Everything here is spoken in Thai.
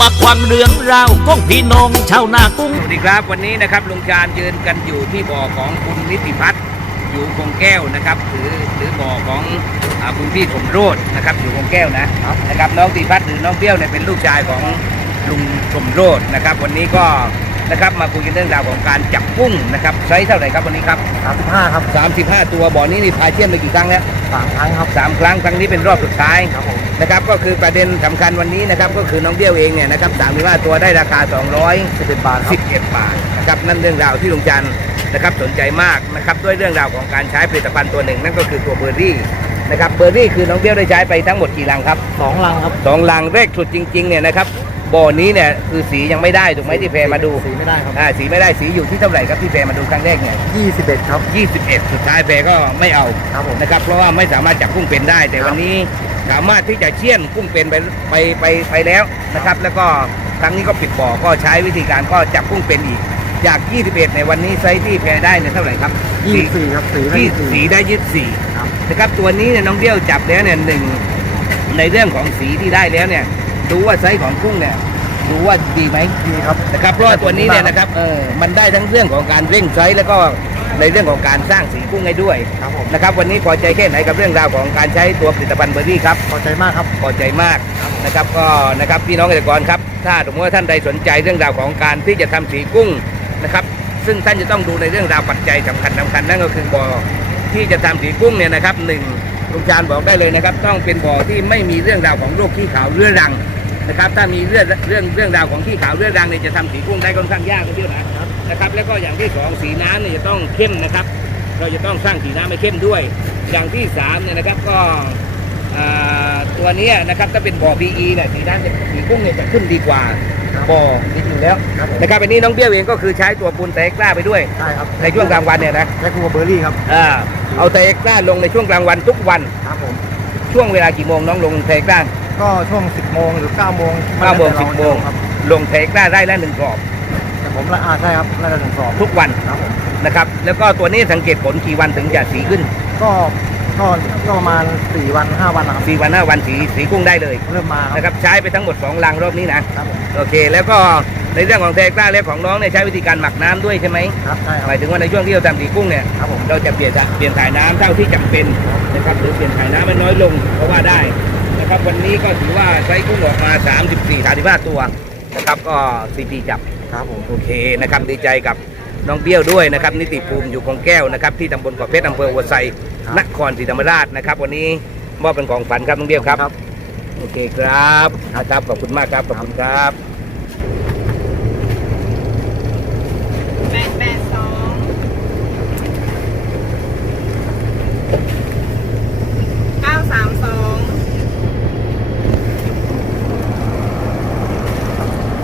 มาควังเรื่องราวของพี่น้องชาวนากุ้ง สวัสดีครับวันนี้นะครับลุงจานยืนกันอยู่ที่บ่อของคุณนิติพัฒน์อยู่คงแก้วนะครับหรือหรือบ่อของอาคุณพี่สมโรจน์นะครับอยู่คงแก้วนะนะครับน้องติพัฒน์หรือน้องเปี้ยวเนี่ยเป็นลูกชายของลุงสมโรจน์นะครับ วันนี้ก็นะครับมาคุยกันเรื่องราวของการจับกุ้งนะครับไซส์เท่าไหร่ครับวันนี้ครับ 35 ครับ 35 ตัวบ่อนี้นี่พายเทียมไปกี่ครั้งแล้ว 3 ครั้งครับสามครั้ง ครั้งนี้เป็นรอบสุดท้ายครับผมนะครับก็คือประเด็นสำคัญวันนี้นะครับก็คือน้องเบี้ยวเองเนี่ยนะครับ35 ตัวได้ราคา200 11 บาทครับ11 บาทนะครับนั่นเรื่องราวที่ลุงจันทร์นะครับสนใจมากนะครับด้วยเรื่องราวของการใช้ผลิตภัณฑ์ตัวหนึ่ง นั่นก็คือตัวเบอร์รี่นะครับเบอร์รี่คือน้องเบี้ยวได้ใช้ไปทั้งหมดกี่ลังครับสองลังครับสองลังแรกสุดจริงๆเนี่ยนะครับ บ่อนี้เนี่ยคือสียังไม่ได้ถูกไหมที่แพรมาดูสีไม่ได้ครับอ่าสีไม่ได้สีอยู่ที่เท่าไหร่ครับที่แพรมาดูครั้งแรกเนี่ย21 ครับ 21 สุดท้ายแพรก็ไม่เอาครับผม นะครับ เพราะว่าไม่สามารถจับกุ้งเป็นได้ แต่ครับวันนี้สามารถที่จะเชี่ยนกุ้งเป็นไปไปไปไปแล้วนะครับ แล้วก็ครั้งนี้ก็ปิดบ่อก็ใช้วิธีการก็จับกุ้งเป็นอีก จาก 21 ในวันนี้ไซส์ที่แพรได้เนี่ยเท่าไหร่ครับ24 ครับสีไม่ที่24สีได้ยี่สี่ครับ นะครับตัวนี้เนี่ยน้องเดี้ยวจับแล้วเนี่ยหนึ่งในเรื่องของสีที่ได้แล้วเนี่ย ดูว่าไซส์ของกุ้งเนี่ยดูว่าดีไหมดีครับนะครับเพราะว่าตัวนี้เนี่ยนะครับเออมันได้ทั้งเรื่องของการเร่งไซส์แล้วก็ในเรื่องของการสร้างสีกุ้งให้ด้วยครับผมนะครับ วันนี้พอใจแค่ไหนกับเรื่องราวของการใช้ตัวผลิตภัณฑ์เบอร์รี่ครับพอใจมากครับพอใจมากนะครับก็นะครับพี่น้องเกษตรกรครับ ถ้าสมมติว่าท่านใดสนใจเรื่องราวของการที่จะทำสีกุ้งนะครับ ซึ่งท่านจะต้องดูในเรื่องราวปัจจัยสำคัญสำคัญนั่นก็คือบ่อที่จะทำสีกุ้งเนี่ยนะครับหนึ่งลุงจานบอกได้เลยนะครับ ต้องเป็นบ่อที่ไม่มีเรื่องราวของโรคขี้ขาวเรื้อรัง นะครับถ้ามีเรื่องเรื่องเรื่องราวของขี้ขาวเรื้อรังเนี่ยจะทำสีกุ้งได้ค่อนข้างยากทีเดียวนะนะครับ แล้วก็อย่างที่สองสีน้ำเนี่ยจะต้องเข้มนะครับ เราจะต้องสร้างสีน้ำให้เข้มด้วย อย่างที่สามเนี่ยนะครับก็อ่าตัวเนี้ยนะครับถ้าเป็นบ่อ PE เนี่ยสีน้ำจะสีกุ้งเนี่ยจะขึ้นดีกว่าครับบ่อดีอยู่แล้วครับผมนะครับอันนี้น้องเบี้ยวเองก็คือใช้ตัวปูนไตรเอ็กซ์ตร้าไปด้วยใช่ครับในช่วงกลางวันเนี่ยนะแค่ครัวเบอร์รี่ครับอ่าเอาไตรเอ็กซ์ตร้าลงในช่วงกลางวันทุกวันครับผมช่วงเวลากี่โมงน้องลงไตรเอ็กซ์ตร้า ก็ช่วง 10 โมงหรือ 9 โมงเก้าโมงแล้วแต่สิบโมงครับลงไตรเอ็กซ์ตร้าได้ละหนึ่งกรอบ แต่ผมละอาใช่ครับน่าจะถึงสอบทุกวันครับผมนะครับแล้วก็ตัวนี้สังเกตผลกี่วันถึงจะสีขึ้น ก็ก็ก็ประมาณ 4 วัน 5 วันนะครับสี่วันห้าวันสีสีกุ้งได้เลยเริ่มมาครับนะครับ ใช้ไปทั้งหมดสองลังรอบนี้นะครับผมโอเค แล้วก็ในเรื่องของไตรเอ็กซ์ตร้าและของน้องเนี่ยใช้วิธีการหมักน้ำด้วยใช่ไหมครับใช่คหรับมายถึงว่าในช่วงที่เราทำสีกุ้งเนี่ย ครับผม เราจะเปลี่ยนเปลี่ยนถ่ายน้ำเท่าที่จำเป็นนะครับหรือเปลี่ยนถ่ายน้ำให้น้อยลงเพราะว่าได้ นะครับ วันนี้ก็ถือว่าใช้กุ้งออกมา 34 35 ตัวนะครับก็ซีพีจับครับผมโอเคนะครับดีใจกับน้องเบี้ยวด้วยนะครับนิติภูมิอยู่คงแก้วนะครับที่ตำบลเกาะเพชรอำเภอหัวไซนครศรีธรรมราชนะครับ วันนี้มอบเป็นของฝันครับน้องเบี้ยวครับครับโอเคครับครับขอบคุณมากครับขอบคุณครับ